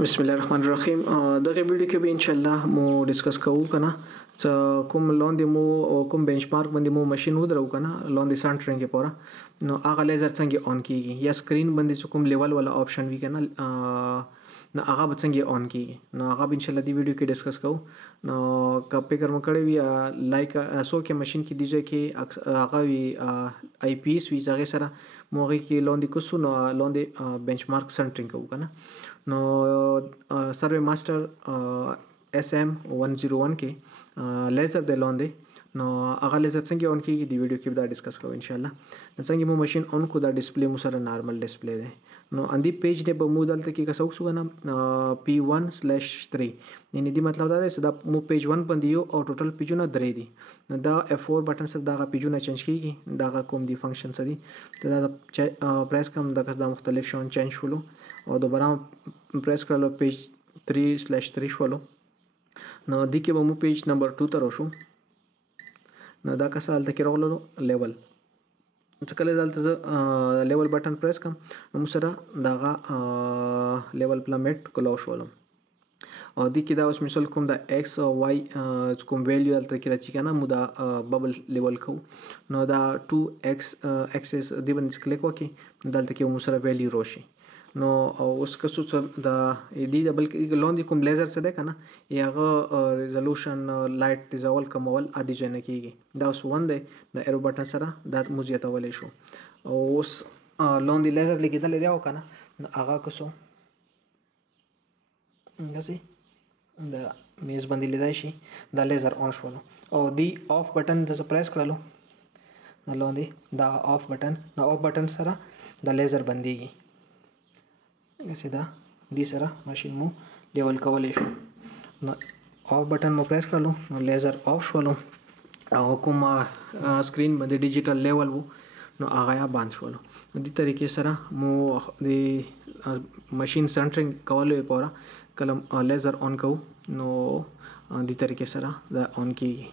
बिस्मिल्लाहिर्रहमानिर्रहीम। दغه ویډیو کې به ان شاء الله مو ډیسکس کوو کنه څه کوم لاندې مو کوم بنچمارک باندې مو ماشين ودرو کنه لاندې سنټرینګ پورا نو هغه لیزر څنګه اون کیږي یا سکرین باندې کوم لیول ولا آپشن وی کنه نو هغه به څنګه اون کیږي نو هغه به ان شاء الله دی ویډیو کې ډیسکس کوو. نو کپی کرم کړی وی لایک سو کې ماشين کې دیږي کې هغه وی آی پی اس وی ځای سره موږ کې لاندې کوسو نو لاندې بنچمارک سنټرینګ کوو کنه نو سروې ماستر SM101 کې لیزر د لاندې نو هغه لیزر څنګه اون کیږي دی ویډیو کې دا ډیسکس کوو ان شاء الله. نو څنګه مو ماشين اون کو دا ډسپلی مو سره نارمل ډسپلی دی نو اندی پیج دی به مو دلته کې کسو سو کنه P1/3 یعنی دی مطلب دا دی چې دا مو پیج 1 باندې یو او ټوټل پیجونه درې دي نو دا F4 بٹن سره دا پیجونه چینج کیږي دا کوم دی فنکشن سره دا پریس کوم دا مختلف شون چینج شولو او دوباره پریس کړلو پیج 3/3 شولو نو دی کې به مو پیج نمبر 2 ته راشو نو دا کسه حالت کې راغلو لیول چې کله دلته لیول بٹن پریس کوم نو سره داغه لیول پلمټ کولو شولم او دی کې دا اوس مثال کوم دا x او y کوم ویلیو دلته کې راځي کنه مو دا ببل لیول کو نو دا 2x اکسس دی باندې کلیک وکي دلته کې مو سره ویلیو راشي نو اوس کسو دا دی بلکې لاندې کوم لیزر څه ده کنه یغه ریزولوشن لایټ تیزول کمول ادي جن کیږي دا اوس ون دی د ایرو بٹن سره دا موزیته ولې شو اوس لاندې لیزر لګیدل دی او کنه هغه کسو غسي دا میز باندې لیدای شي دا لیزر اون شول او دی اف بٹن د پریس کړلو نو لاندې دا اف بٹن نو اف بٹن سره دا لیزر بنديږي غسي دا دی سره ماشين مو لیول کولې شو نو اف بٹن مو پریس کړلو نو لیزر اف شولو او کوم سکرین باندې ډیجیټل لیول وو نو هغه یا باندې شولو نو دې طریقې سره مو د ماشين سنټرینګ کولو لپاره کلم لیزر اون کو نو دې طریقې سره دا اون کیږي.